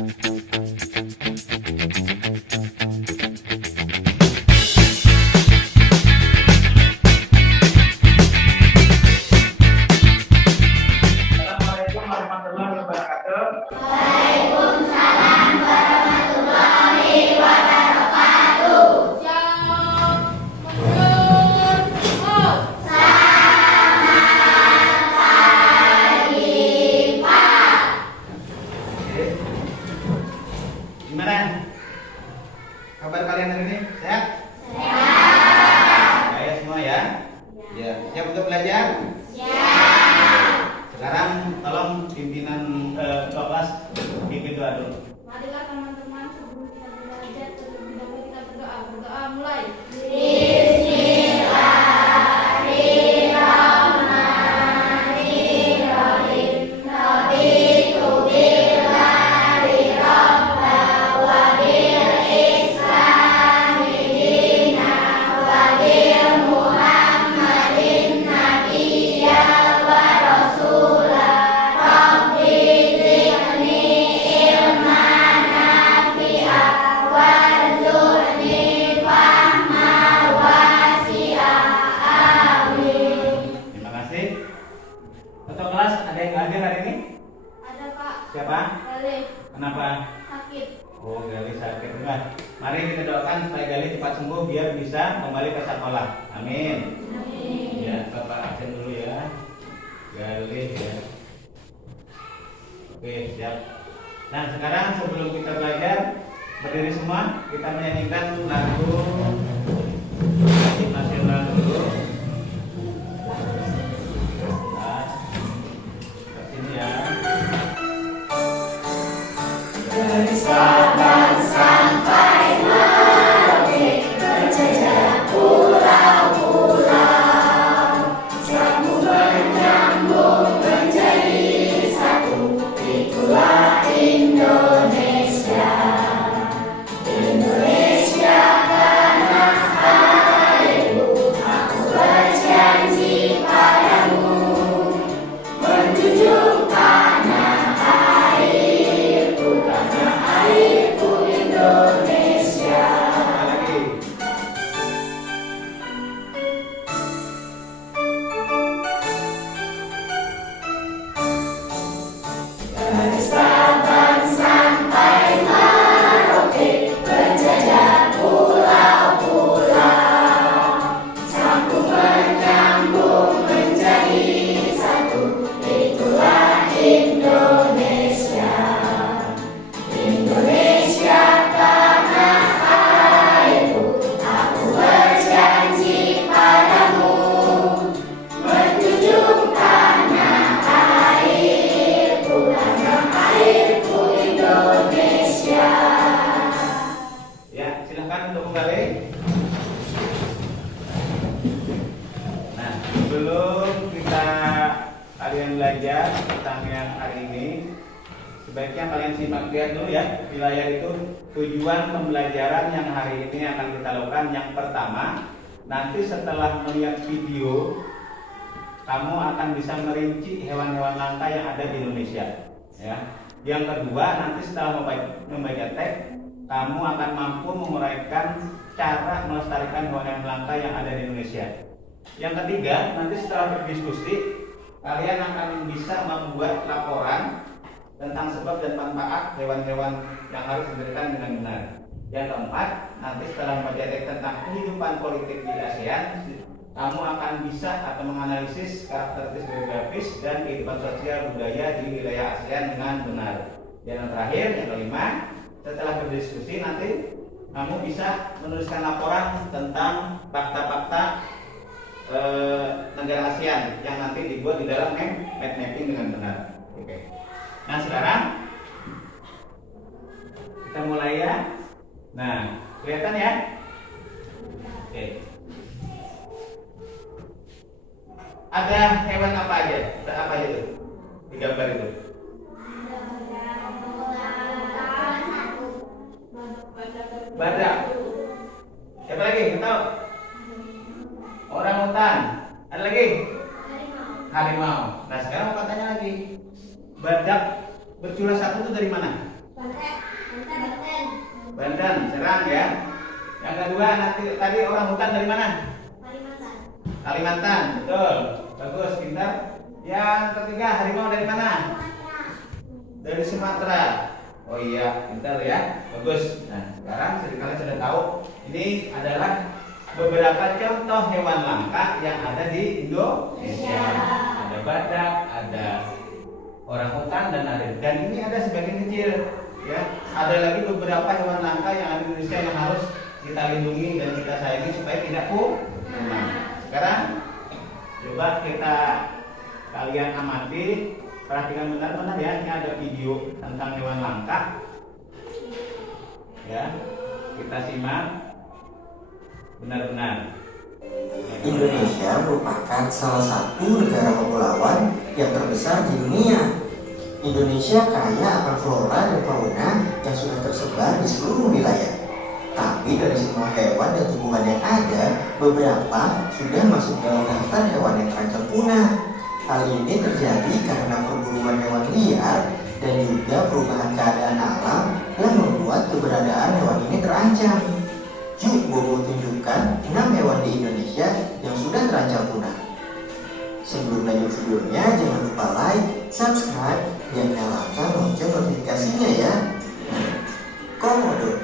Assalamualaikum warahmatullahi wabarakatuh. Gimana kabar kalian hari ini? Sehat? Sehat semua ya? Ya. Siap untuk belajar? Sekarang tolong pimpinan kelas pimpin doa dulu. Marilah teman-teman, sebelum kita belajar terlebih dahulu kita berdoa. Berdoa mulai. Terima kasih. Ketua kelas ada yang hadir hari ini? Ada Pak. Siapa? Galih Kenapa? sakit. Oh, Gali sakit. Enggak. Mari kita doakan supaya Gali cepat sembuh biar bisa kembali ke sekolah. Amin. Amin. Ya, Bapak absen dulu ya. Gali ya. Oke, siap. Nah, sekarang sebelum kita belajar, berdiri semua, kita menyanyikan lagu nasional dulu. Nah, ke sini ya. Lagi. Ya, silakan untuk kembali. Nah, sebelum kita kalian belajar tentang yang hari ini, sebaiknya kalian simak lihat dulu ya di layar itu tujuan pembelajaran yang hari ini akan kita lakukan. Yang pertama, nanti setelah melihat video, kamu akan bisa merinci hewan-hewan langka yang ada di Indonesia. Ya. Yang kedua, nanti setelah membaca teks, kamu akan mampu menguraikan cara melestarikan hewan-hewan langka yang ada di Indonesia. Yang ketiga, nanti setelah berdiskusi, kalian akan bisa membuat laporan tentang sebab dan manfaat hewan-hewan yang harus diberikan dengan benar. Yang keempat, nanti setelah membaca teks tentang kehidupan politik di ASEAN, kamu akan bisa atau menganalisis karakteristik geografis dan kehidupan sosial budaya di wilayah ASEAN dengan benar. Dan yang terakhir, yang kelima, setelah berdiskusi nanti kamu bisa menuliskan laporan tentang fakta-fakta negara ASEAN yang nanti dibuat di dalam map mapping dengan benar. Oke. Nah, sekarang kita mulai ya. Nah, kelihatan ya? Oke. Ada hewan apa aja? Ada apa aja tuh? Di gambar itu. Badak. Siapa lagi? Tahu? Orangutan. Ada lagi? Harimau. Nah, sekarang mau tanya lagi. Badak bercula satu itu dari mana? Banten, Serang ya. Yang kedua nanti tadi orang hutan dari mana? Kalimantan. Kalimantan, betul. Bagus, pintar. Yang ketiga harimau dari mana? Sumatera. Dari Sumatera. Oh iya, pintar ya. Bagus. Nah, sekarang kalian sudah tahu ini adalah beberapa contoh hewan langka yang ada di Indonesia. Ada badak, ada orang hutan dan ini ada sebagian kecil ya. Ada lagi beberapa hewan langka yang ada di Indonesia yang harus kita lindungi dan kita sayangi supaya tidak punah. Sekarang coba kalian amati, perhatikan benar-benar ya. Ini ada video tentang hewan langka. Ya, kita simak benar-benar. Indonesia merupakan salah satu negara kepulauan yang terbesar di dunia. Indonesia kaya akan flora dan fauna yang sudah tersebar di seluruh wilayah. Tapi dari semua hewan dan tumbuhan yang ada, beberapa sudah masuk dalam daftar hewan yang terancam punah. Hal ini terjadi karena perburuan hewan liar dan juga perubahan keadaan alam yang membuat keberadaan hewan ini terancam. Yuk Bobo tunjukkan 6 hewan di Indonesia yang sudah terancam punah. Sebelum lanjut videonya, jangan lupa like, subscribe, dan nyalakan lonceng notifikasinya ya. Komodo.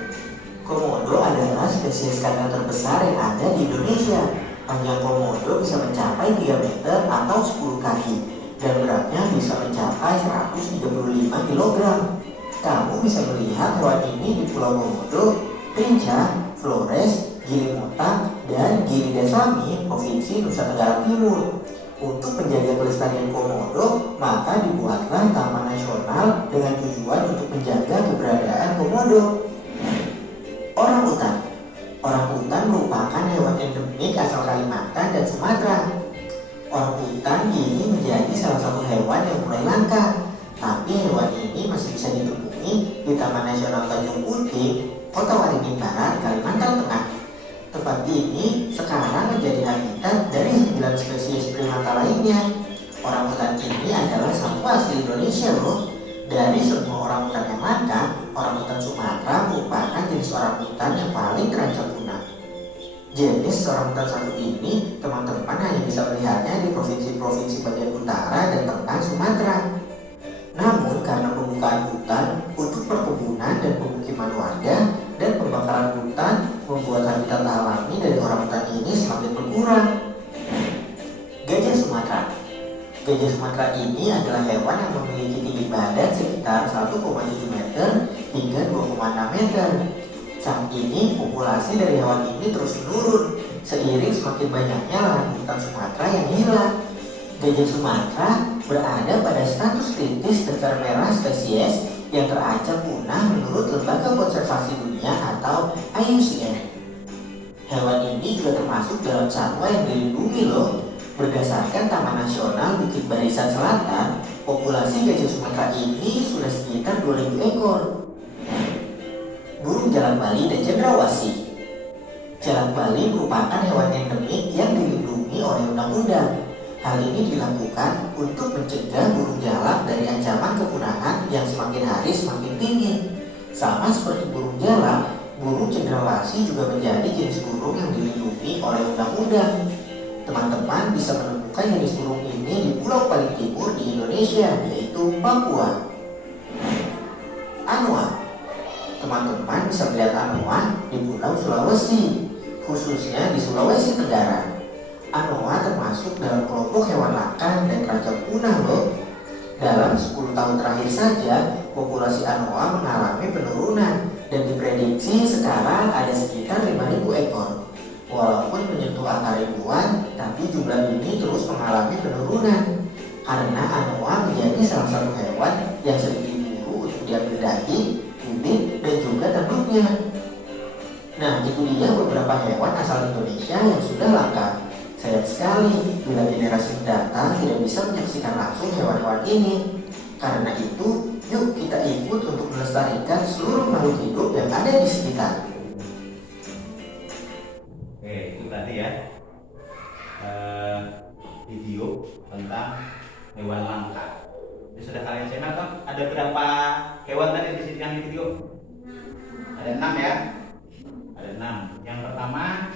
Komodo adalah spesies karena terbesar yang ada di Indonesia. Panjang komodo bisa mencapai 3 meter atau 10 kaki dan beratnya bisa mencapai 135 kg. Kamu bisa melihat hewan ini di Pulau Komodo, Trinca, Flores, Gili Montang, dan Gili Desami, Provinsi Nusa Tenggara Timur. Untuk menjaga kelestarian komodo, maka dibuatlah Taman Nasional dengan tujuan untuk menjaga keberadaan komodo. Orang hutan. Orang hutan merupakan hewan endemik asal Kalimantan dan Sumatera. Orang hutan kini menjadi salah satu hewan yang mulai langka. Tapi hewan ini masih bisa ditemui di Taman Nasional Tanjung Puting, Kota Waringin Barat, Kalimantan Tengah. Tempat ini sekarang menjadi habitat dari 9 spesies primata lainnya. Orang hutan ini adalah satwa asli Indonesia loh. Dari semua orang hutan yang langka, orang hutan Sumatera merupakan jenis orang hutan yang paling terancam punah. Jenis orang hutan satu ini teman-teman hanya bisa melihatnya di provinsi-provinsi bagian utara dan tengah Sumatera. Namun karena pembukaan hutan untuk perkebunan dan pemukiman warga dan pembakaran hutan membuat habitat alami dari orang hutan ini semakin berkurang. Gajah Sumatera. Gajah Sumatera ini adalah hewan yang memiliki tinggi badan sekitar 1,7 meter hingga 2,6 meter. Saat ini populasi dari hewan ini terus menurun seiring semakin banyaknya lahan hutan Sumatera yang hilang. Gajah Sumatera berada pada status kritis daftar merah spesies yang terancam punah menurut Lembaga Konservasi Dunia atau IUCN. Hewan ini juga termasuk dalam satwa yang dilindungi loh. Berdasarkan Taman Nasional Bukit Barisan Selatan, populasi gajah Sumatera ini sudah sekitar 2.000 ekor. Burung jalak Bali dan cendrawasih. Jalak Bali merupakan hewan endemik yang dilindungi oleh undang-undang. Hal ini dilakukan untuk mencegah burung jalak dari ancaman kepunahan yang semakin hari semakin tinggi. Sama seperti burung jalak, burung cendrawasih juga menjadi jenis burung yang dilindungi oleh undang-undang. Teman-teman bisa menemukan jenis burung ini di pulau paling timur di Indonesia, yaitu Papua. Anoa. Teman-teman bisa melihat anoa di Pulau Sulawesi, khususnya di Sulawesi Tenggara. Anoa termasuk dalam kelompok hewan langka dan terancam punah loh. Dalam 10 tahun terakhir saja, populasi anoa mengalami penurunan dan diprediksi sekarang ada sekitar 5.000 ekor. Walaupun menyentuh angka ribuan, tapi jumlah ini terus mengalami penurunan karena anoa menjadi salah satu hewan yang sering diburu untuk diambil daging, kulit, dan juga tanduknya. Nah, itu dia beberapa hewan asal Indonesia yang sudah langka. Sayang sekali bila generasi mendatang tidak bisa menyaksikan langsung hewan-hewan ini. Karena itu, yuk kita ikut untuk melestarikan seluruh makhluk hidup yang ada di sekitar. Oke, itu tadi ya video tentang hewan langka. Ini sudah kalian simak kan? Ada berapa hewan tadi di sini yang di video? Ada 6 ya. Ada 6. Yang pertama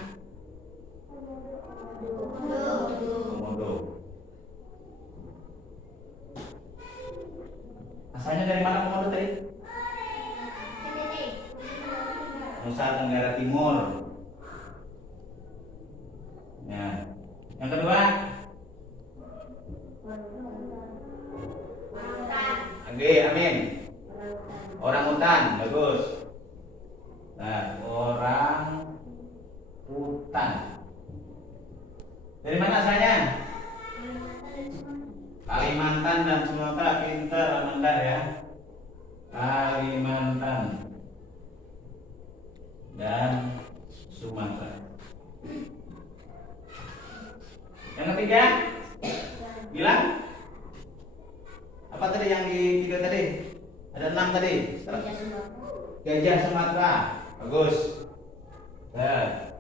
komodo. Asalnya dari mana komodo tadi? Nusa Tenggara Timur. Ya. Yang kedua? Oke, amin. Orang hutan, bagus. Nah, orang hutan. Dari mana asalnya? Kalimantan dan Sumatera. Pinter Amanda ya. Kalimantan dan Sumatera. Yang ketiga, bilang apa tadi yang di video tadi? Ada 6 tadi. Gajah Sumatera, bagus. Nah,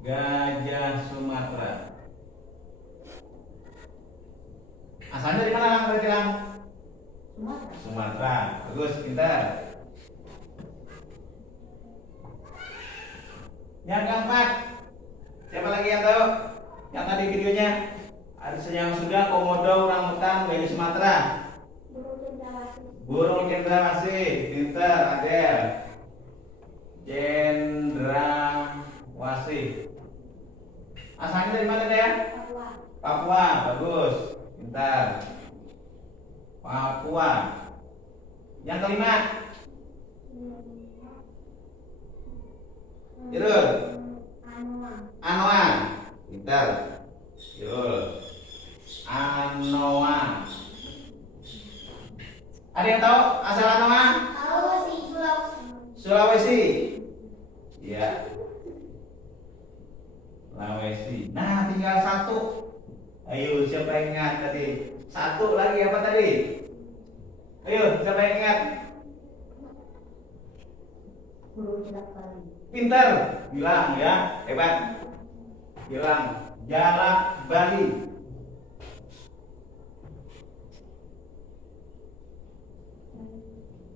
gajah Sumatera. Asalnya dari mana lang? Berarti lang? Sumatera, bagus, pintar. Yang keempat, siapa lagi yang tahu? Yang tadi videonya ada yang sudah komodo, orangutan, gajah Sumatera. Burung cendrawasih, pintar, Adel. Cendrawasih. Asalnya dari mana dia? Papua, bagus, pintar. Papua. Yang kelima, Irul. Anoa, pintar. Irul. Anoa. Ada yang tahu asal Anoa? Sulawesi. Ya. Sulawesi. Nah, tinggal 1. Ayo, siapa yang ingat tadi? 1 lagi apa tadi? Ayo, siapa yang ingat? Pintar, bilang ya, hebat. Bilang Jalak Bali.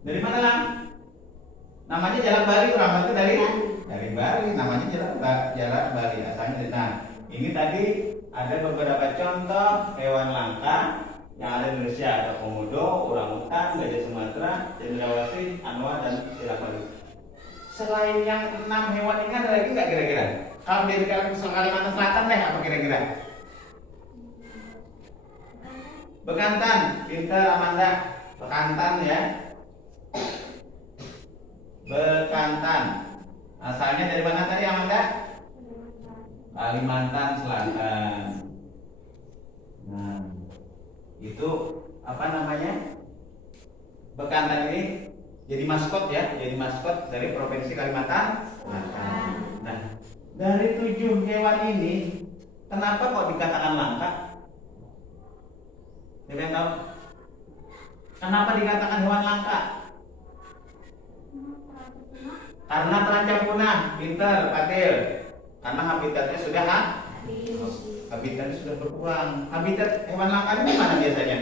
Dari mana lang? Namanya Jalak Bali, orang itu dari Bali. Namanya Jalak Bali. Asalnya dari. Nah, ini tadi ada beberapa contoh hewan langka yang ada di Indonesia. Ada komodo, orangutan, gajah Sumatera, cendrawasih, anoa, dan Jalak Bali. Selain yang 6 hewan ini ada lagi nggak kira-kira? Kalau dari Kalimantan Selatan deh, apa kira-kira? Bekantan, pintar Amanda. Bekantan ya. Bekantan. Asalnya dari mana tadi Amanda? Kalimantan Selatan. Nah, itu apa namanya? Bekantan ini jadi maskot ya, jadi maskot dari Provinsi Kalimantan Selatan. Nah, dari 7 hewan ini, kenapa kok dikatakan langka? Siapa yang tahu? Kenapa dikatakan hewan langka? Karena terancam punah, pintar, Fadil. Karena habitatnya sudah habitatnya sudah berkurang. Habitat hewan langka di mana biasanya?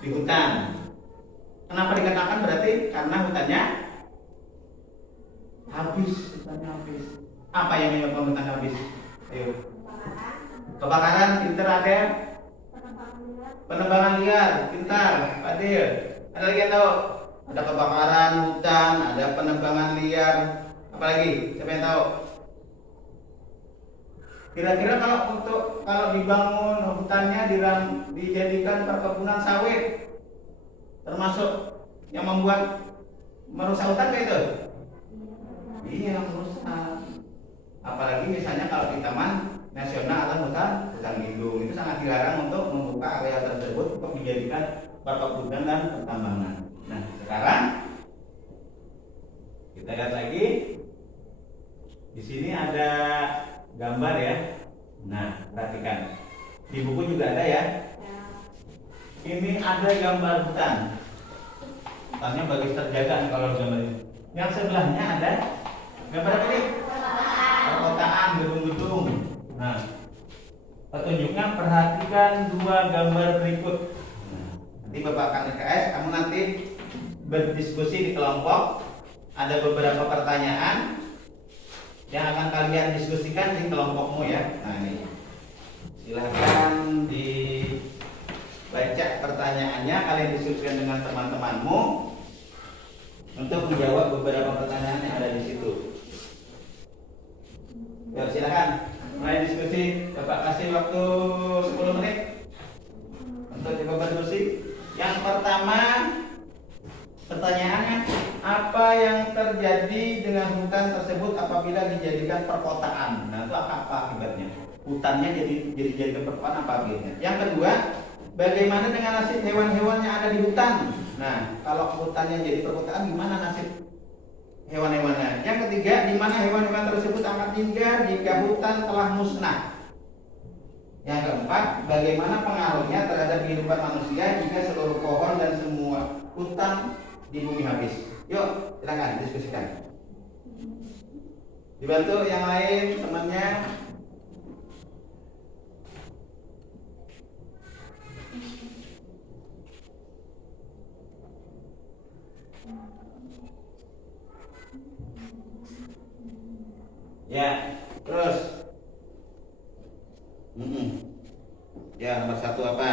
Di hutan. Kenapa dikatakan berarti? Karena hutannya habis, hutannya habis. Apa yang menyebabkan hutan habis? Ayo. Kebakaran, pintar Adel. Penebangan liar, pintar, Fadil. Ada lagi yang tahu? Ada kebakaran hutan, ada penebangan liar. Apalagi? Siapa yang tahu? Kira-kira kalau dibangun hutannya dijadikan perkebunan sawit, termasuk yang merusak hutan kayak itu? Iya, merusak. Apalagi misalnya kalau di Taman Nasional atau hutan lindung itu sangat dilarang untuk membuka area tersebut untuk dijadikan perkebunan dan pertambangan. Nah, sekarang kita lihat lagi. Di sini ada gambar ya. Nah, perhatikan. Di buku juga ada ya. Ini ada gambar hutan. Hutannya bagus terjaga nih kalau gambar ini. Yang sebelahnya ada gambar apa nih? Perkotaan, gedung-gedung. Nah, petunjuknya perhatikan 2 gambar berikut. Nah, nanti Bapak akan TKS, kamu nanti berdiskusi di kelompok ada beberapa pertanyaan yang akan kalian diskusikan di kelompokmu ya. Nah ini, silahkan dibaca pertanyaannya, kalian diskusikan dengan teman-temanmu untuk menjawab beberapa pertanyaan yang ada di situ. Ya, silakan mulai diskusi. Bapak kasih waktu 10 menit untuk berdiskusi. Yang pertama, pertanyaannya, apa yang terjadi dengan hutan tersebut apabila dijadikan perkotaan? Nah, itu apa akibatnya? Hutannya dijadikan perkotaan, apa akibatnya? Yang kedua, bagaimana dengan nasib hewan-hewan yang ada di hutan? Nah, kalau hutannya jadi perkotaan, gimana nasib hewan-hewannya? Yang ketiga, di mana hewan-hewan tersebut akan tinggal jika hutan telah musnah? Yang keempat, bagaimana pengaruhnya terhadap kehidupan manusia jika seluruh pohon dan semua hutan di bumi habis? Yuk, silakan diskusikan. Dibantu yang lain temannya. Ya, terus. Ya, nomor 1 apa?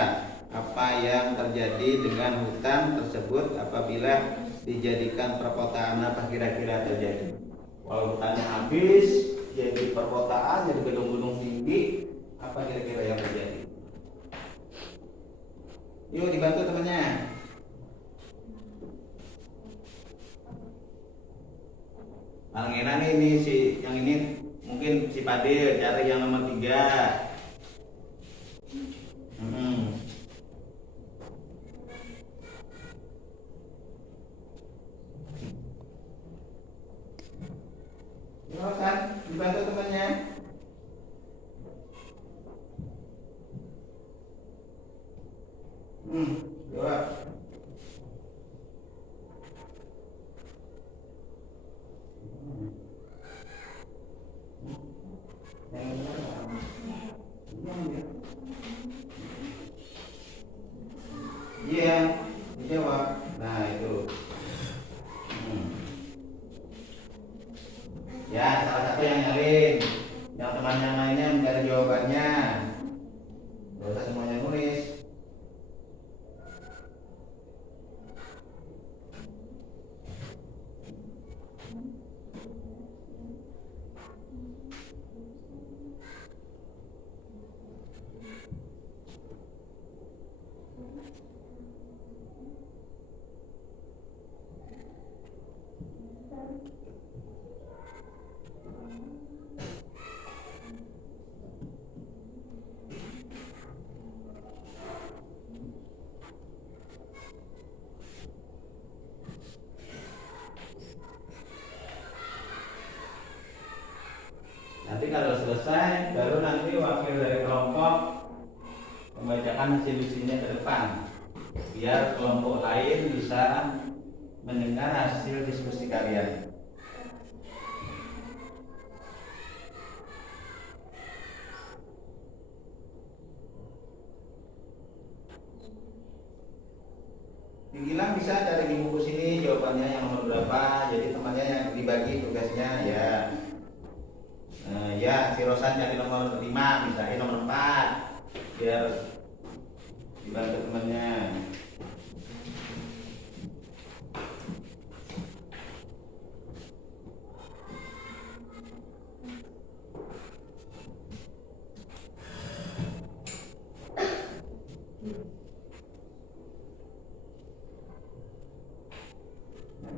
Apa yang terjadi dengan hutan tersebut apabila dijadikan perkotaan? Apa kira-kira terjadi? Kalau hutannya habis, jadi perkotaan, jadi gedung-gedung tinggi, apa kira-kira yang terjadi? Yuk, dibantu temannya. Alangena nih, ini si yang ini mungkin si Pade cari yang nomor 3. Silakan dibantu temannya. Jawab. Iya, dijawab. Nah itu. Ya, salah satu yang nyalin, yang teman yang lainnya mencari jawabannya. Gak usah semuanya nulis. Nanti kalau selesai, baru nanti wakil dari kelompok membacakan hasil diskusinya ke depan, biar kelompok lain bisa mendengar hasil diskusi kalian. Dibilang bisa cari di buku sini jawabannya yang nomor berapa, jadi temannya yang dibagi tugasnya ya. Ya, si Rosan cari nomor 5, misalnya nomor 4, biar dibantu temannya.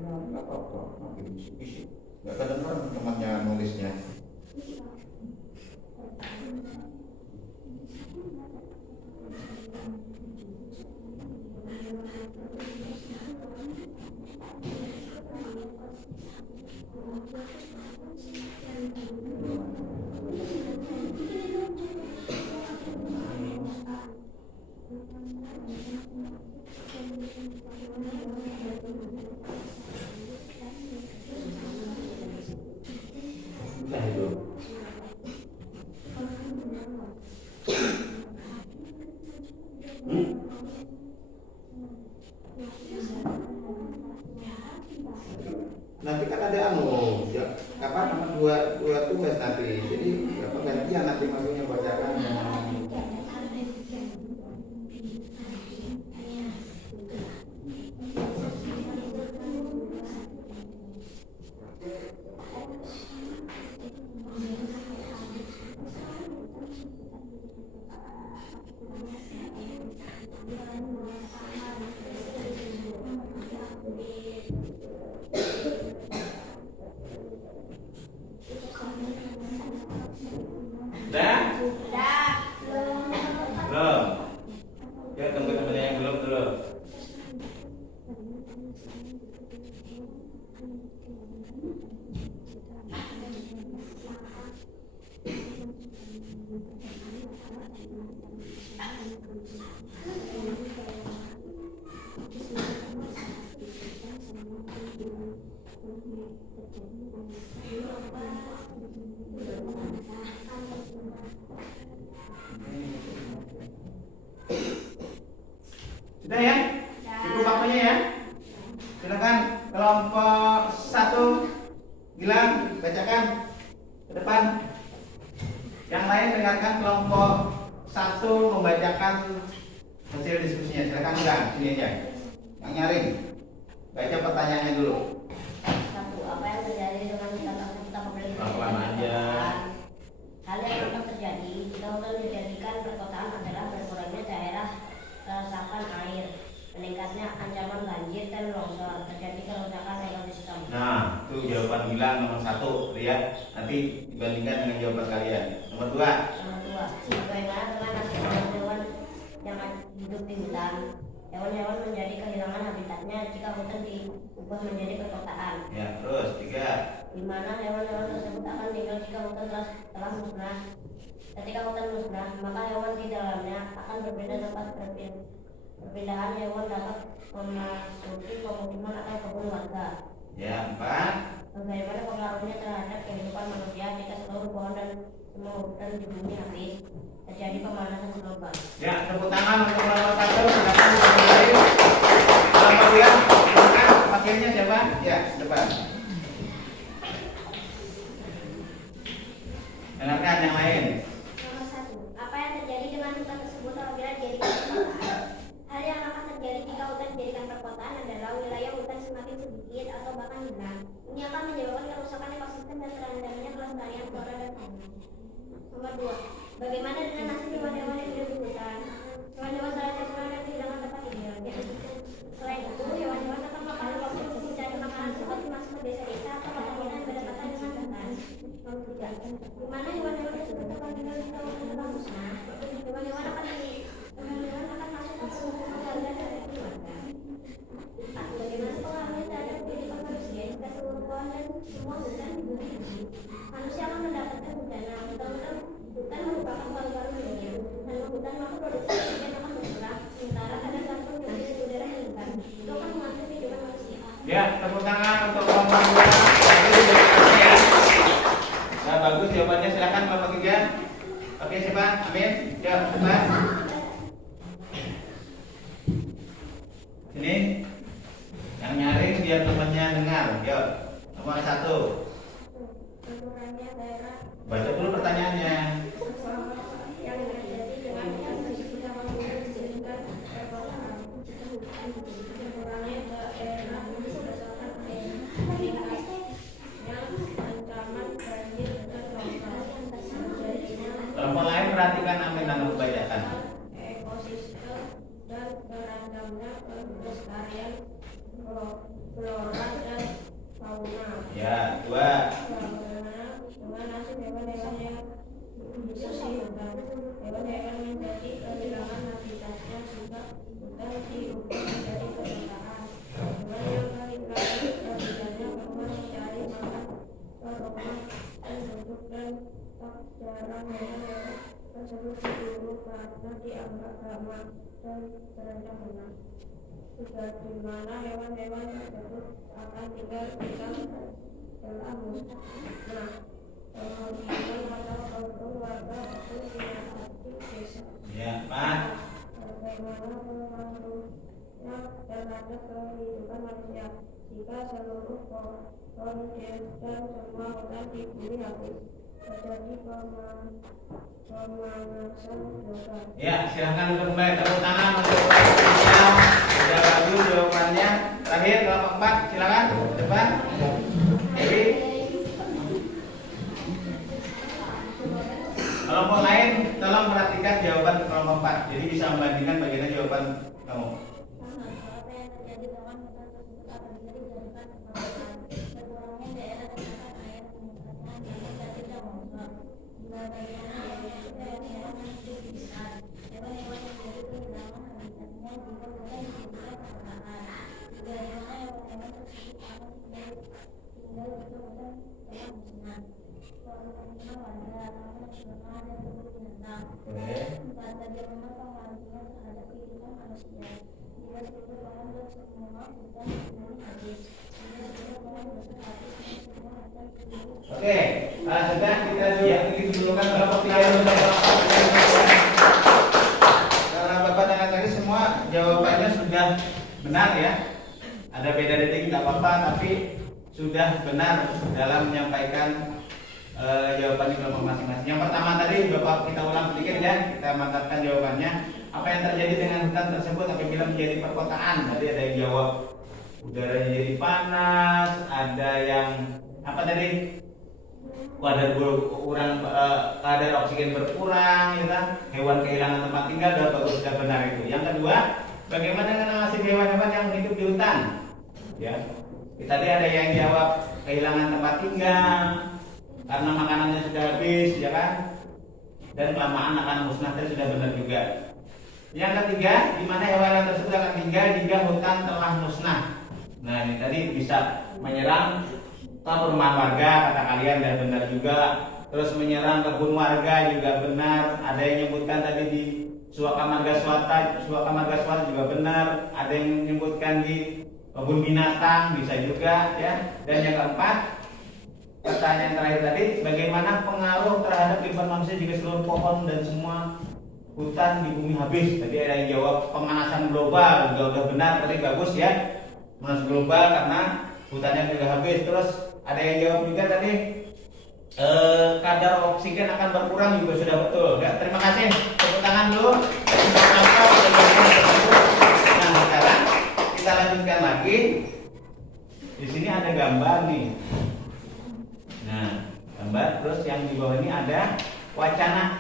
Nggak apa-apa, makin bisik-bisik. Nggak kedengeran temannya nulisnya. Nah itu. nanti kan ada ya, apa nama dua tugas nanti. Jadi apa gantian nanti maksudnya bacakan. Udah? Belum. Ya tunggu teman-teman yang belum dulu. Sudah ya? Cukup waktunya ya? Silakan kelompok 1 Gilang bacakan ke depan. Yang lain dengarkan kelompok 1 membacakan hasil diskusinya. Silakan Gilang, sini aja. Yang nyaring. Baca pertanyaannya dulu. Satu, apa yang terjadi dengan kita memiliki Pelan-pelan aja. hal yang akan terjadi jika hutan dijadikan perkotaan adalah berkurangnya daerah resapan air, meningkatnya ancaman banjir dan longsor, terjadi kerusakan ekosistem. Nah, itu jawaban Gilang nomor 1. Lihat, nanti dibandingkan dengan jawaban kalian. Nomor 2. Nomor dua, bagaimana dengan nasib hewan-hewan yang hidup di hutan? Hewan-hewan menjadi kehilangan habitatnya jika hutan diubah menjadi perkotaan. Ya, terus 3. Di mana hewan-hewan tersebut akan tinggal jika hutan telah musnah. Ketika hutan musnah, maka hewan di dalamnya akan berbeda tempat perpindahan hewan dapat memasuki pemukiman atau kebun warga. Ya, 4. Bagaimana pengaruhnya terhadap kehidupan manusia jika seluruh pohon dan semua hutan di bumi habis? Terjadi pemanasan global. Ya, tepuk tangan untuk nomor 1. Silakan dimulai. Nomor 2. Silakan wakilnya siapa? Ya, depan. Dengarkan yang lain. Nomor 1. Apa yang terjadi dengan hutan tersebut apabila dijadikan perkotaan? Hal yang akan terjadi jika hutan dijadikan perkotaan adalah wilayah hutan semakin sedikit atau bahkan hilang. Ini akan menyebabkan kerusakan ekosistem dan terendahnya kelestarian flora dan fauna. Nomor 2. Bagaimana dengan nasib hewan-hewan yang hidup di hutan? Hewan-hewan terancam punah dan kehilangan tempat tinggalnya. Selain itu, hewan-hewan akan makan waktu untuk mencari makanan seperti masuk ke desa-desa atau pertanian yang berdekatan dengan hutan. Nomor 3. Di mana hewan-hewan tersebut akan tinggal di kawasan telah musnah? Hewan-hewan akan masuk ke pemukiman warga dan keluarga. 4. Bagaimana pengaruhnya terhadap kehidupan manusia jika seluruh pohon dan semua hutan di bumi ini? Manusia akan mendapatkan bencana. Hutan merupakan paru-paru dunia. Tanpa hutan maka produksi oksigen akan berkurang. Sementara kadar karbon yang ada di udara meningkat. Itu akan mengancam kehidupan manusia. Ya, tepuk tangan untuk nomor 2. Bagus jawabannya ya. Nah, bagus jawabannya. Silakan nomor 3. Oke, siapa? Amin. Jawab depan. Sini. Yang nyaring biar temannya dengar. Yuk. Nomor 1. Berkurangnya daerah Baca dulu pertanyaannya. yang terjadi dengan yang kita dijadikan perkotaan. Berkurangnya daerah berdasarkan air meningkatnya ancaman banjir dan longsor, terjadinya Kelompok lain perhatikan Amin dan membacakan. ekosistem dan terancamnya kelestarian flora dan fauna. Ya, 2. Dengan nasib hewan-hewan yang hidup di hutan. Hewan-hewan menjadi kehilangan habitatnya jika hutan diubah menjadi perkotaan. Hewan yang kehilangan habitatnya keluar mencari makan ke rumah penduduk dan tak jarang hewan-hewan tersebut diburu karena dianggap ramah dan terancam punah. Di mana hewan-hewan tersebut akan tinggal telah musnah. Kemudian atau warga maupun hati desa. Ya, 4. Bagaimana pengaruhnya terhadap kehidupan manusia? jika seluruh pohon dan semua hutan di bumi habis. Terjadi pemanasan global. Ya, silahkan kembali tepuk tangan untuk Pak. Sudah bagus jawabannya. Terakhir kelompok 4, silakan depan. Jadi kelompok lain tolong perhatikan jawaban kelompok 4. Jadi bisa membandingkan bagaimana jawaban kamu. Apa yang terjadi dengan hutan tersebut apabila dijadikan perkotaan? Berkurangnya daerah terdapat air meningkatnya jadi tidak longsor. Jumlah bagian yaitu hewan-hewan yang hidup di hutan. Hewan-hewan yang jadi kehilangan habitatnya jika hutan dijadikan perkotaan. Bagaimana hewan-hewan tersebut akan tinggal jika hutan telah musnah. Pemukiman warga, taman nasional, dan kebun binatang. Dan bagaimana pengaruhnya terhadap kehidupan manusia? Jika seluruh pohon dan semua hutan bumi habis. Jika seluruh pohon besar habis dan semua hutan bumi. Oke, sudah kita begitu dulu kan kelompok 3 karena Bapak dan tadi semua jawabannya sudah benar ya. Ada beda detik tidak apa-apa, tapi sudah benar dalam menyampaikan jawaban di kelompok masing-masing. Yang pertama tadi Bapak kita ulang sedikit ya, kita mantapkan jawabannya. Apa yang terjadi dengan hutan tersebut apabila menjadi perkotaan? Tadi ada yang jawab udaranya jadi panas, ada yang apa tadi? Kadar oksigen berkurang, ya kan? Hewan kehilangan tempat tinggal, dan bagus sudah benar itu. Yang kedua, bagaimana dengan nasib hewan-hewan yang hidup di hutan? Ya, tadi ada yang jawab kehilangan tempat tinggal karena makanannya sudah habis, ya kan? Dan kelamaan akan musnah, tadi sudah benar juga. Yang ketiga, di mana hewan tersebut akan tinggal jika hutan telah musnah. Nah, ini tadi bisa menyerang ke perumahan warga, kata kalian, dan benar juga. Terus menyerang kebun warga juga benar. Ada yang menyebutkan tadi di Suaka Marga Swata juga benar. Ada yang menyebutkan di kebun binatang bisa juga ya. Dan yang keempat, pertanyaan terakhir tadi, bagaimana pengaruh terhadap kehidupan manusia jika seluruh pohon dan semua hutan di bumi habis? Tadi ada yang jawab pemanasan global, juga udah benar, tadi bagus ya. Pemanasan global karena hutannya juga habis. Terus ada yang jawab juga tadi kadar oksigen akan berkurang, juga sudah betul. Ya, terima kasih. Tepuk tangan dulu. Nah, sekarang kita lanjutkan lagi. Di sini ada gambar nih. Nah, gambar, terus yang di bawah ini ada wacana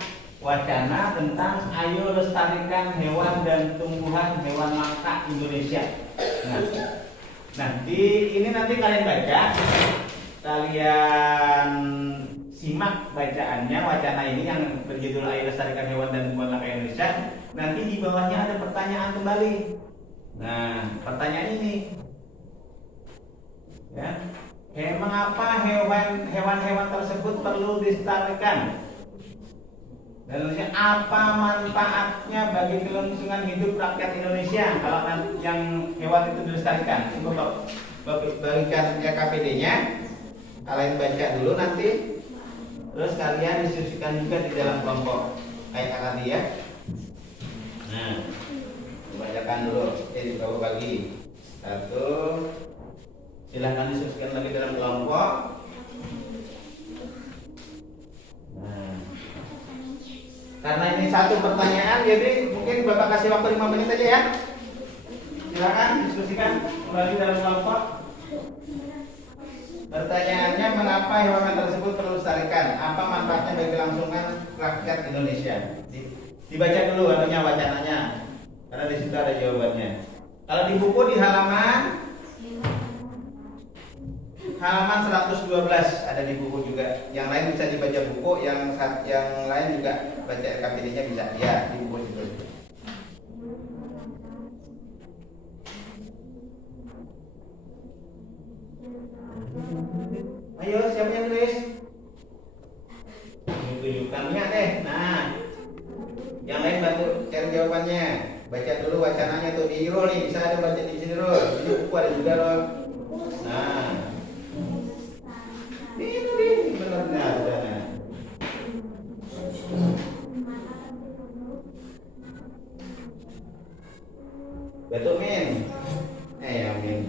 tentang ayo lestarikan hewan dan tumbuhan hewan langka Indonesia. Nah, di ini nanti kalian baca, kalian simak bacaannya wacana ini yang berjudul ayo lestarikan hewan dan tumbuhan langka Indonesia. Nanti di bawahnya ada pertanyaan kembali. Nah, pertanyaan ini, ya. Mengapa hewan-hewan tersebut perlu dilestarikan? Dan apa manfaatnya bagi kelangsungan hidup rakyat Indonesia kalau yang hewan itu dilestarikan? Coba bagikan KPD-nya, kalian baca dulu nanti, terus kalian diskusikan juga di dalam kelompok kayak tadi ya. Nah, bacakan dulu, jadi bawa bagi satu. Silahkan diskusikan lagi dalam kelompok. Nah, karena ini satu pertanyaan, jadi mungkin Bapak kasih waktu 5 menit saja ya. Silahkan diskusikan kembali dalam kelompok. Pertanyaannya, mengapa hewan tersebut perlu dilestarikan? Apa manfaatnya bagi kelangsungan rakyat Indonesia? Dibaca dulu anunya, wacananya, karena di situ ada jawabannya. Kalau di buku di halaman 112 ada di buku juga. Yang lain bisa dibaca buku, yang lain juga baca RKPD-nya bisa ya di buku itu. Ayo, siapa yang tulis? Tunjukkannya deh. Nah, yang lain bantu cari jawabannya. Baca dulu wacananya tuh di Irul nih, bisa ada baca di sini Rul. Di buku ada juga loh. Nah, ini benar sana. Betul Min. Ya Min.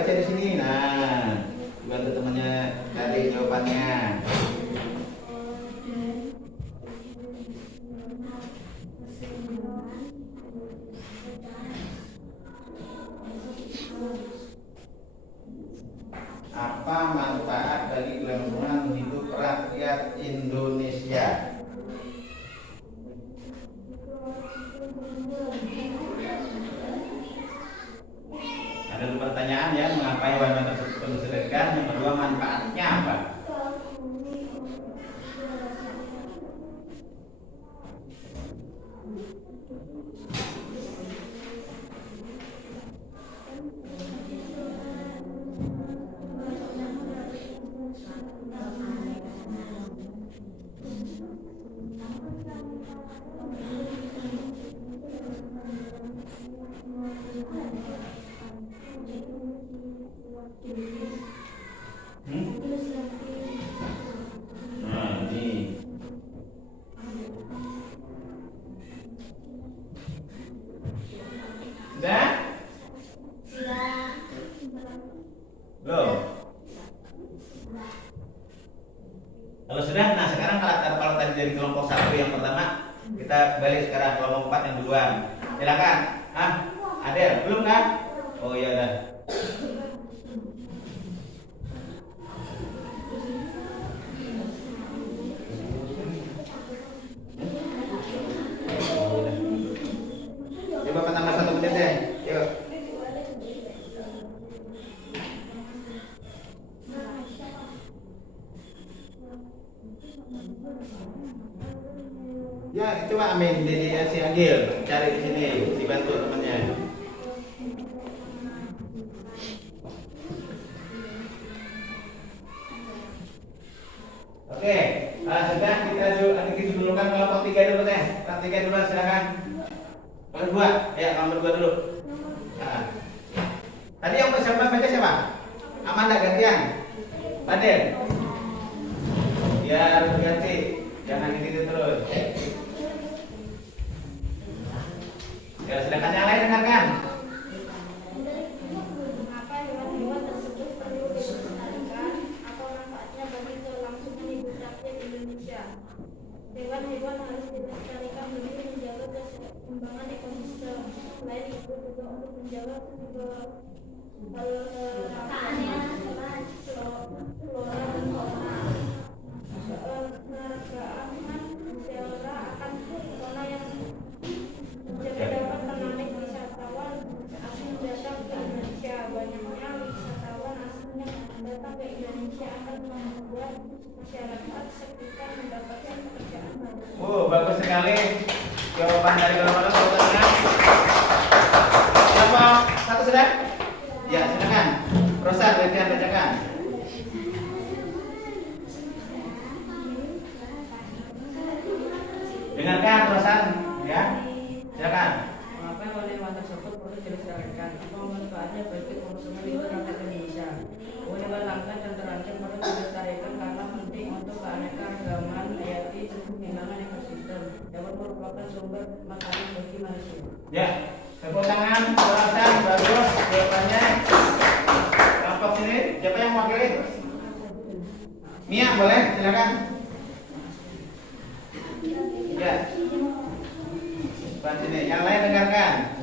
baca di sini. Nah, bantu temannya cari jawabannya. Apa manfaat bagi kelangsungan hidup rakyat Indonesia? Ada dua pertanyaan ya, mengapa hewan tersebut perlu disedekahkan? Yang kedua, manfaatnya apa? Nah, ini. Sudah? Belum? Kalau sudah, nah sekarang kalau tadi dari kelompok 1 yang pertama, kita balik sekarang kelompok 4 yang duluan. Silakan. Adel, belum kan? Oh iya udah. Coba tambah 1 menit deh. Yuk. Ya, coba Amin di si Agil cari di sini, dibantu temannya. Oke, sudah kita dulu kan kelompok 3 dulu deh. Kelompok 3 dulu silakan. Kelompok 2, ya kelompok 2 dulu. Nah. Tadi yang siapa baca siapa? Amanda gantian. Fadil. Ya harus ganti, jangan gitu terus. Ya silakan yang lain dengarkan. Mengapa hewan-hewan tersebut perlu dilestarikan atau manfaatnya bagi kelangsungan hidup rakyat Indonesia? Hewan-hewan harus dilestarikan demi menjaga keseimbangan ekosistem. Selain itu juga untuk menjaga keberlangsungan flora dan fauna. Keanekaragaman flora akan fauna yang dapat menarik wisatawan asing datang ke Indonesia. Banyaknya wisatawan asing yang datang ke Indonesia akan membuat masyarakat sekitar mendapatkan pekerjaan baru. Bagus sekali jawaban dari kelompok 1. Kelompok 1 sudah? Ya, silakan. Rosa, bacakan. Dengarkan Rosan, ya. Silakan. Mengapa hewan-hewan tersebut perlu dilestarikan? Apa manfaatnya bagi kelangsungan hidup rakyat Indonesia? Hewan langka dan terancam perlu dilestarikan karena penting untuk keanekaragaman hayati dan keseimbangan ekosistem. Dapat merupakan sumber makanan bagi manusia. Ya, tepuk tangan, Rosan, bagus jawabannya. Kelompok sini, siapa yang mewakili? Mia, boleh, silakan. Ya. Bukan sini, yang lain dengarkan.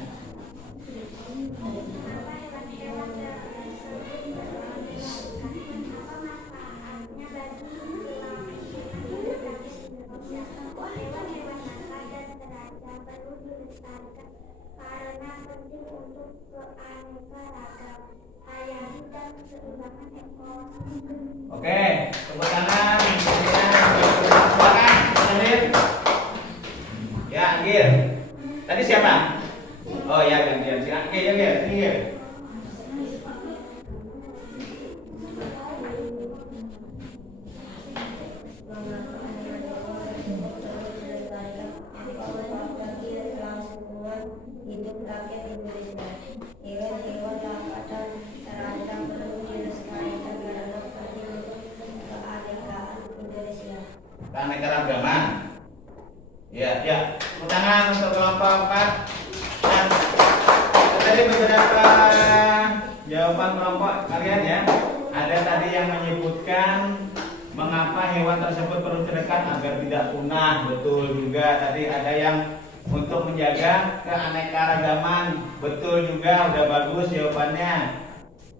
Karena penting untuk keanekaragaman hayati dan keseimbangan ekosistem. Oke, tepuk tangan. Silakan, Nadir. Ya, Agil. Tadi siapa? Oh ya, gantian. Silakan, Agil. Sini, Agil. Hidup rakyat Indonesia. Hewan-hewan langka dan terancam perlu dilestarikan karena penting untuk keanekaan Indonesia. Keanekaragaman. Ya. Tepuk tangan untuk kelompok 4. Dan tadi beberapa jawaban jawaban kelompok kalian ya. Ada tadi yang menyebutkan mengapa hewan tersebut perlu direkat agar tidak punah. Betul juga. Tadi ada yang untuk menjaga keanekaragaman. Betul juga, udah bagus jawabannya.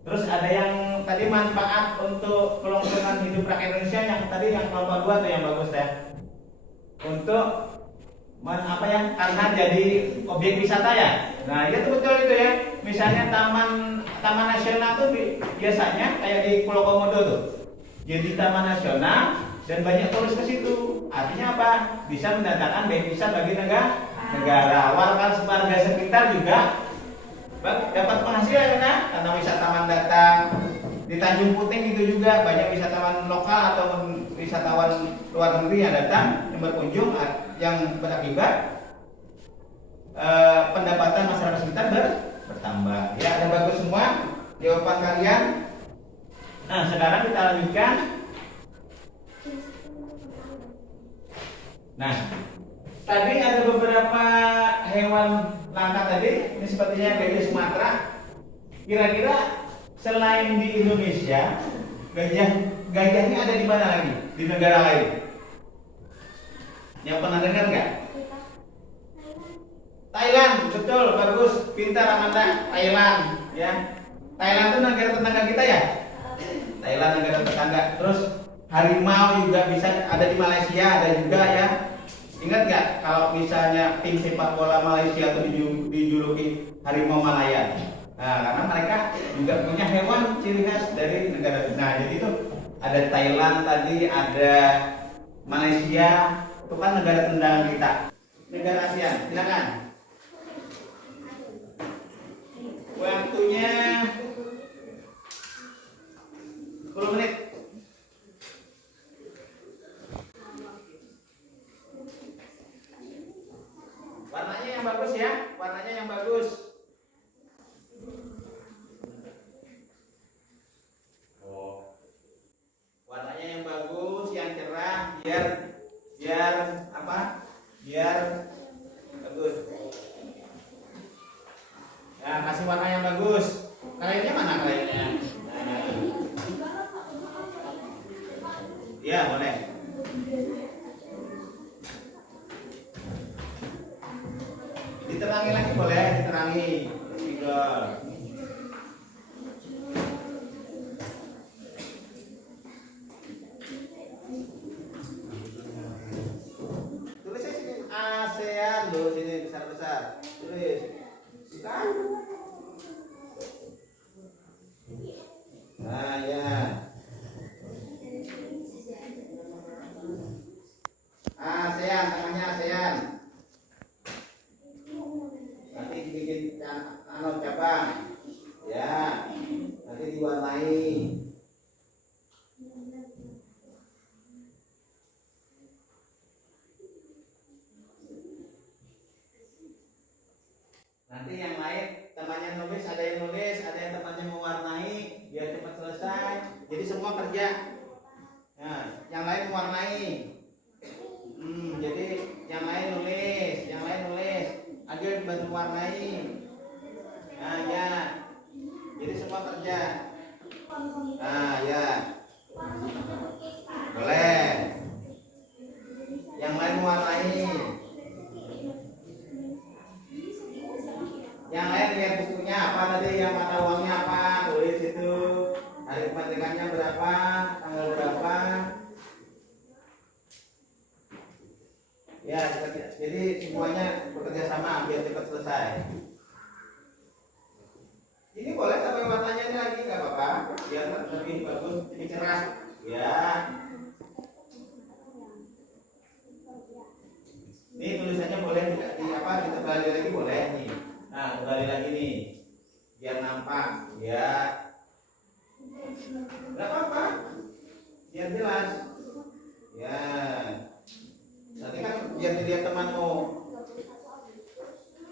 Terus ada yang tadi manfaat untuk kelangsungan hidup rakyat Indonesia, yang tadi yang kelompok 2 tuh yang bagus ya. Untuk karena jadi objek wisata ya. Nah, itu betul itu ya. Misalnya taman nasional tuh biasanya kayak di Pulau Komodo tuh. Jadi taman nasional dan banyak turis ke situ. Artinya apa? Bisa mendatangkan devisa bagi negara. Warga sekitar juga dapat penghasilan ya, karena wisatawan datang. Di Tanjung Puting itu juga banyak wisatawan lokal ataupun wisatawan luar negeri yang datang yang berkunjung, yang berakibat pendapatan masyarakat sekitar bertambah. Ya, ada bagus semua jawaban kalian. Nah, sekarang kita lanjutkan. Nah, tadi ada beberapa hewan langka tadi. Ini sepertinya gajah Sumatera. Kira-kira selain di Indonesia, gajahnya ada di mana lagi? Di negara lain? Yang pernah dengar nggak? Thailand, betul, bagus, pintar Amanda. Thailand, ya. Thailand itu negara tetangga kita ya. Thailand negara tetangga. Terus harimau juga bisa ada di Malaysia, ada juga ya. Ingat nggak kalau misalnya tim sepak bola Malaysia itu dijuluki harimau Malaya? Nah, karena mereka juga punya hewan ciri khas dari negara. Nah, jadi itu ada Thailand tadi, ada Malaysia, itu kan negara tetangga kita. Negara ASEAN, silakan. Waktunya 10 menit. Warnanya yang bagus ya, warnanya yang bagus. Warnanya yang bagus, yang cerah, biar apa? Biar bagus. Ya, kasih warna yang bagus. Karetnya mana karetnya? Ya, boleh. Diterangi lagi boleh, diterangi. Tiga. Tulis sini ASEAN loh, sini besar-besar. Tulis. Kan? Nah, ya. ASEAN, tengahnya ASEAN. Nanti dibikin cabang. Ya. Nanti diwarnai. Nanti yang lain temannya nulis, ada yang temannya mewarnai biar cepat selesai. Jadi semua kerja. Nah, yang lain mewarnai. Jadi yang lain nulis. Ayo bantu warnai. Nah, ya. Jadi semua kerja. Nah, ya. Boleh. Yang lain mewarnai. Yang lain lihat bukunya apa tadi, yang mata uangnya apa, tulis itu. Hari kemerdekannya berapa, tanggal berapa. Ya, jadi semuanya bekerja sama biar cepat selesai. Ini boleh sampai warnanya ini lagi, nggak apa-apa, biar lebih bagus, lebih cerah. Ya. Ini tulisannya boleh kita balik lagi boleh nih. Nah, kembali lagi nih, biar nampak, ya. Nggak apa-apa, biar jelas. Ya. Nanti kan biar dilihat temanmu.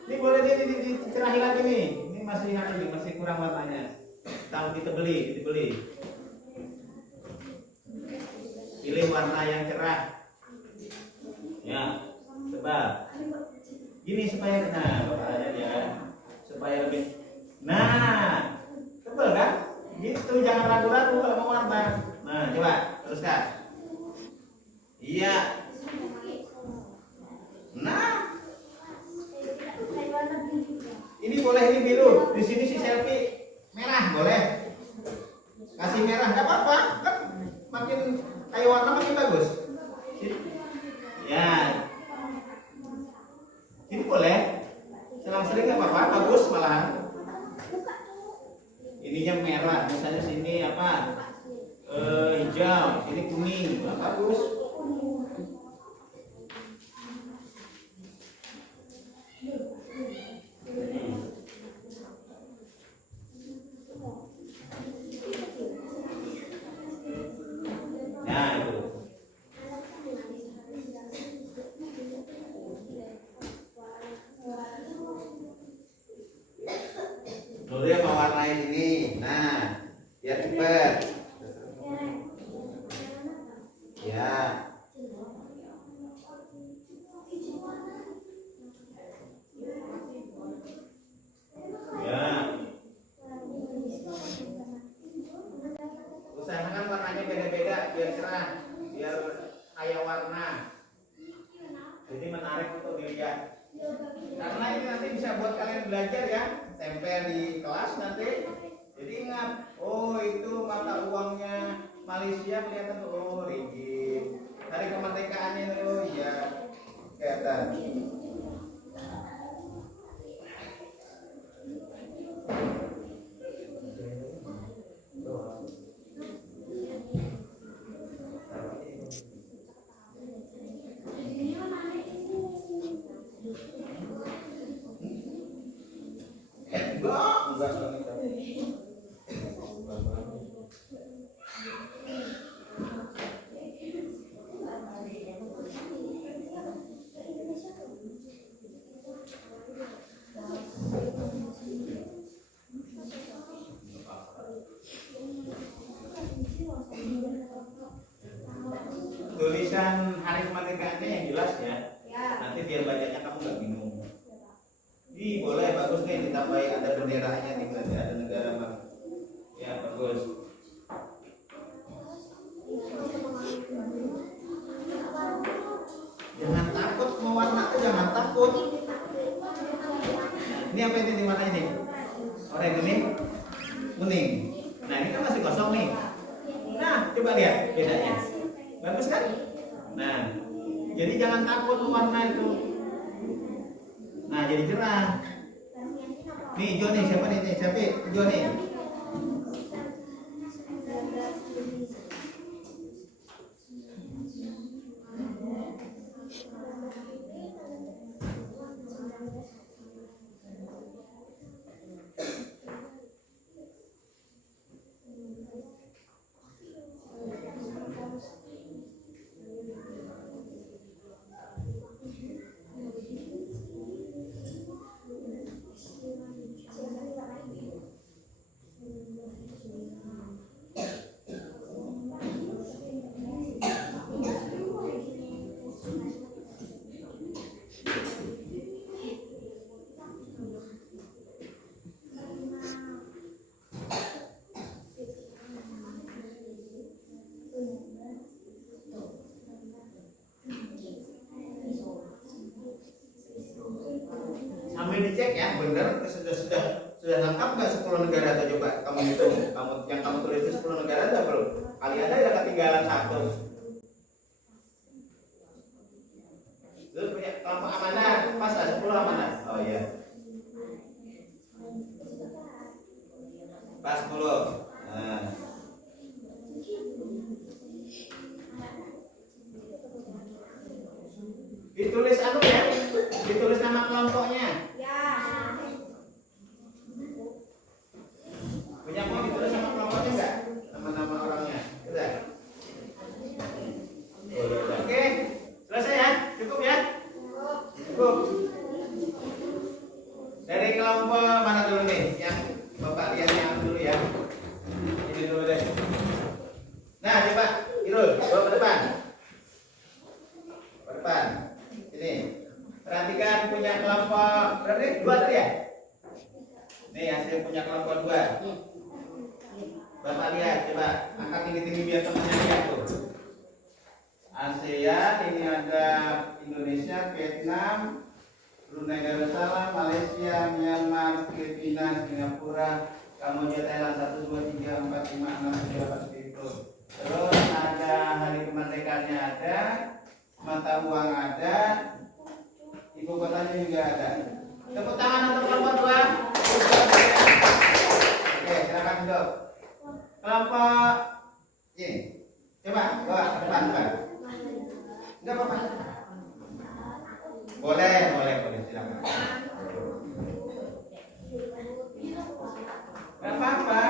Ini boleh dicerahi lagi nih. Ini masih kurang warnanya. Tahu dibeli. Pilih warna yang cerah. Ya, tebal. Gini supaya bapak aja ya. Supaya lebih. Nah, tebal kan? itu, jangan ragu-ragu kalau mau warna. Nah, coba teruskan. Iya. Nah, ini boleh ini biru. Di sini si selfie merah boleh. Kasih merah nggak apa-apa, kan makin kayak warna makin bagus. Ya. Ini boleh. Selang-seling nggak apa-apa, bagus malahan. Ininya merah, misalnya sini apa? Hijau, sini kuning, nah, bagus. Nah, itu. Dulu yang mewarnai sini. Nah, biar cepet. Ya. Ya. Usahakan warnanya beda-beda biar cerah, biar kayak warna. Jadi menarik untuk dilihat. Karena ini nanti bisa buat kalian belajar ya, tempel di kelas nanti. Jadi ingat, oh itu mata uangnya Malaysia kelihatan tuh, oh ringgit. Hari kemerdekaannya, oh iya kelihatan. Enggak. Tulisan hari kemerdekaannya yang jelas ya. Nanti biar bacanya kamu nggak bingung. Ih, boleh, bagus nih ditambahin ada benderanya nih, ada negara mana. Ya, bagus. Jangan takut mau warna tuh, jangan takut. Ini apa ini di mata ini? Oranye ini? Kuning. Nah, ini kan masih kosong nih. Nah, coba lihat bedanya. Bagus kan? Nah, jadi jangan takut warna itu. Nah, jadi cerah. Nih, hijau nih, siapa nih? Siapa? Hijau nih. Sambil dicek ya, benar sudah lengkap nggak 10 negara atau coba kamu hitung, yang kamu tulis itu 10 negara atau belum? Kali ada ya ketinggalan satu. Terus punya kelompok amanah, pas 10 amanah. Oh iya. Pas 10. Nah. Ditulis anu ya, ditulis nama kelompoknya. Punya mau ditulis sama kelompoknya enggak? Nama-nama orangnya. Sudah. Oke, selesai ya? Cukup ya? Cukup. Dari kelompok mana dulu nih? Yang Bapak lihat yang dulu ya. Ini dulu deh. Nah, coba Irul, bawa ke depan. Ke depan. Ini. Perhatikan punya kelompok berarti 2 tadi ya? Nih hasil punya kelompok 2. Bapak tinggi-tinggi biar temannya lihat tuh. ASEAN ini ada Indonesia, Vietnam, Brunei Darussalam, Malaysia, Myanmar, Filipina, Singapura, Kamboja, Thailand 1, 2, 3, 4, 5, 6, 7, 8 itu. Terus ada hari kemerdekaannya ada, mata uang ada, ibu kotanya juga ada. Tepuk tangan untuk kelompok 2. Oke, silakan duduk. Kelompok ini, coba bawa ke depan. Enggak apa-apa. Boleh, silakan. Enggak apa-apa.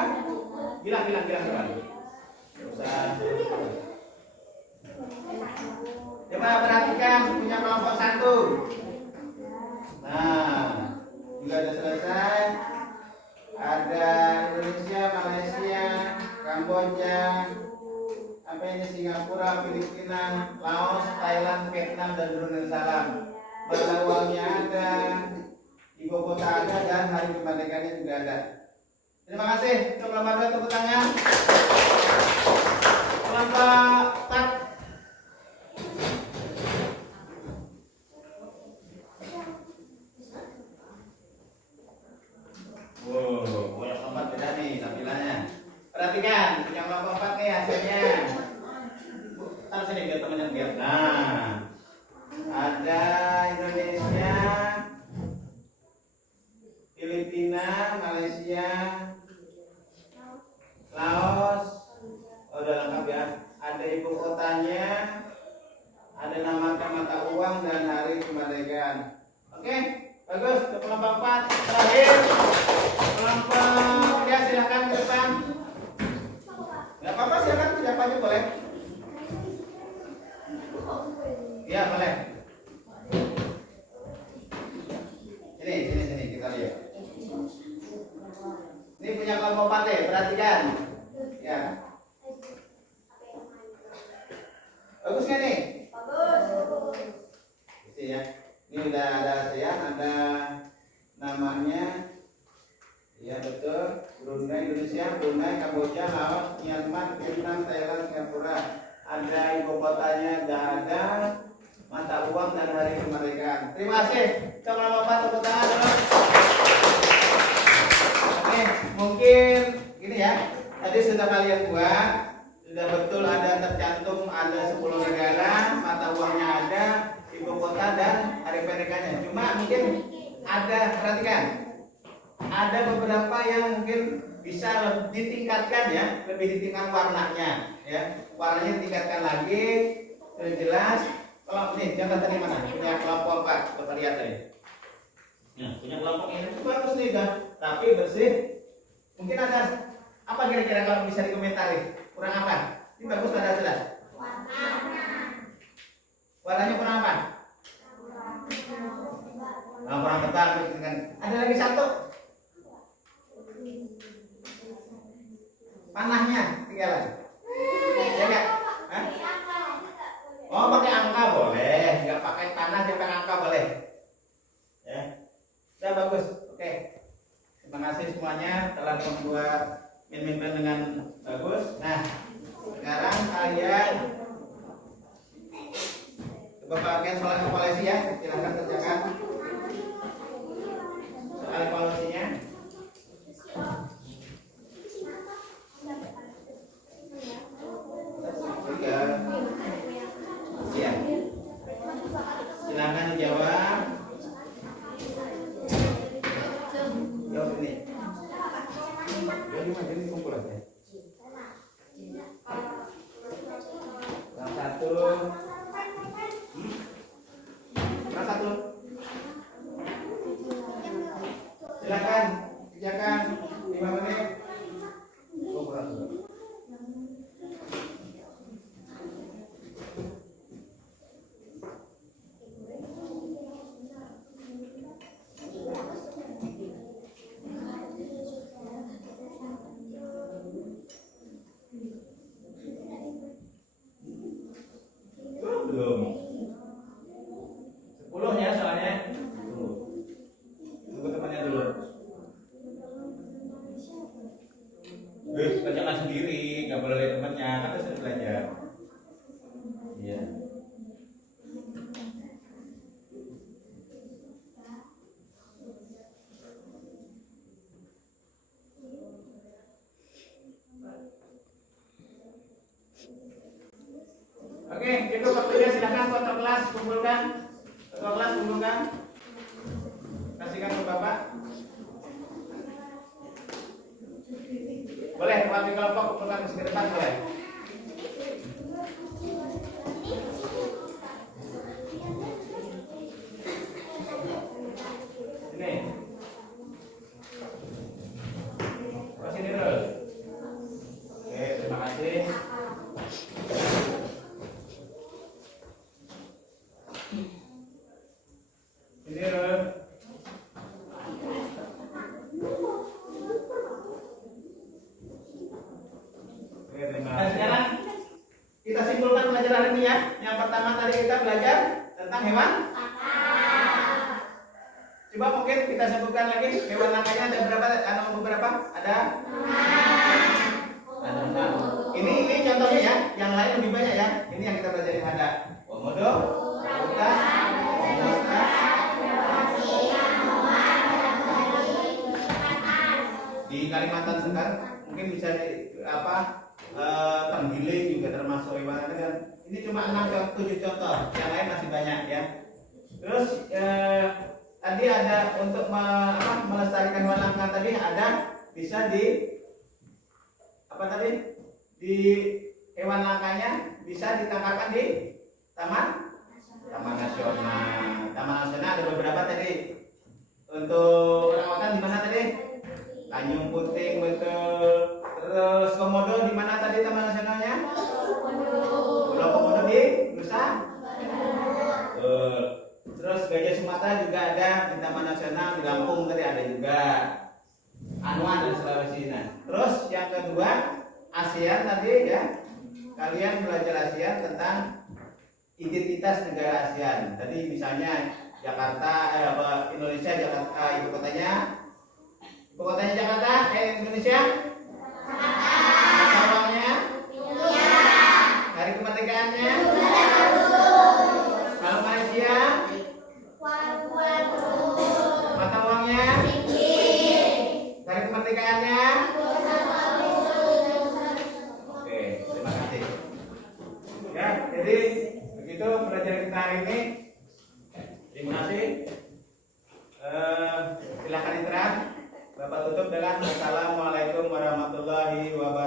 Bilang. Usah. Coba perhatikan punya kelompok 1. Nah, juga sudah selesai. Ada Indonesia, Malaysia, Kamboja, apa ini, Singapura, Filipina, Laos, Thailand, Vietnam, dan Brunei Darussalam. Mata uangnya ada, ibu kota ada, dan hari kemerdekaannya juga ada. Terima kasih untuk kelompok 2, tepuk tangan. Kelompok 4. Wow, kelompok 4 beda nih tampilannya. Perhatikan, punya kelompok 4 nih hasilnya. Taruh sini biar teman-teman lihat. Nah, ada Indonesia, Filipina, Malaysia, Laos. Oh, udah lengkap ya. Ada ibu kotanya, ada nama mata uang dan hari kemerdekaan. Oke, bagus. Untuk kelompok 4 terakhir. Kelompok 3 silakan ke depan. Nggak apa-apa, silakan siapa aja boleh. Iya boleh. Sini kita lihat. Ini punya kelompok 4 deh, perhatikan. Ya. Bagus nggak nih? Bagus. Ini ya. Ini udah ada ASEAN, ada namanya. Ya betul. Brunei, Indonesia, Brunei, Kamboja, Laos, Myanmar, Vietnam, Thailand, Singapura. Ada ibu kotanya, ada mata uang dan hari kemerdekaan. Terima kasih. Kelompok 4 tepuk tangan dulu. Oke, mungkin gini ya. Tadi sudah kalian buat, sudah betul ada tercantum ada 10 negara, mata uangnya ada, ibu kota dan hari kemerdekaannya. Cuma mungkin ada, perhatikan, ada beberapa yang mungkin bisa lebih ditingkatkan ya, lebih ditingkatkan warnanya, ya, warnanya ditingkatkan lagi, lebih jelas. Kalau nih, contoh tadi mana? Punya kelompok 4, kita lihat tadi. Nah, punya kelompok ini bagus nih, kan? Tapi bersih. Mungkin ada apa kira-kira kalau bisa dikomentari? Kurang apa? Ini bagus pada jelas. Warnanya kurang apa? Nah, kurang tebal. Ada lagi satu. Panahnya tinggalan. Ya enggak? Hah? Oh, pakai angka boleh. Enggak pakai panah, dia pakai angka boleh. Ya. Sudah bagus. Oke. Terima kasih semuanya telah membuat meme dengan bagus. Nah, sekarang kalian coba pakai soal evaluasi ya. Silakan kerjakan soal evaluasinya. Ya. Silakan dijawab. Jawab ini. Jadi kumpul aja. Yang satu. Yang satu. kalimatnya kan sudah belajar. Iya. Oke, cukup waktunya, silakan ketua kelas kumpulkan. Ketua kelas kumpulkan. Kasihkan ke Bapak. Boleh, waktu kelompok kumpulkan ke depan boleh. Ini. Sini dulu. Oke, terima kasih. Ini dulu. Oke, terima kasih. Sekarang kita simpulkan pelajaran hari ini ya. Yang pertama tadi kita belajar tentang hewan. Coba mungkin kita sebutkan lagi hewan langkanya ada berapa? Ada beberapa? Ada? Ada 6. Ini contohnya ya. Yang lain lebih banyak ya. Ini yang kita pelajari ada komodo, orangutan, monster, di Kalimantan sekarang mungkin bisa terenggiling juga termasuk hewan kan. Ini cuma 7 contoh. Yang lain masih banyak ya. Terus tadi ada untuk melestarikan hewan langka tadi ada bisa di di hewan langkanya bisa ditangkapkan di taman nasional. Taman nasional ada beberapa tadi. Untuk orangutan di mana tadi? Tanjung Puting betul. Terus komodo di mana tadi taman nasionalnya? Pulau Komodo di Nusa. Terus gajah Sumatera juga ada di Taman Nasional di Lampung tadi ada juga. Anuan dan Sulawesi. Nah, terus yang kedua ASEAN tadi ya. Kalian belajar ASEAN tentang identitas negara ASEAN. Tadi misalnya Jakarta, Indonesia, Jakarta, ibu kotanya Jakarta, Indonesia. Mata uangnya, hari kemerdekaannya. Kalau Malaysia, mata uangnya, hari kemerdekaannya. Oke, terima kasih. Ya, jadi begitu pelajaran kita hari ini. Terima kasih. Silakan istirahat. Bapak tutup dengan Assalamualaikum warahmatullahi wabarakatuh.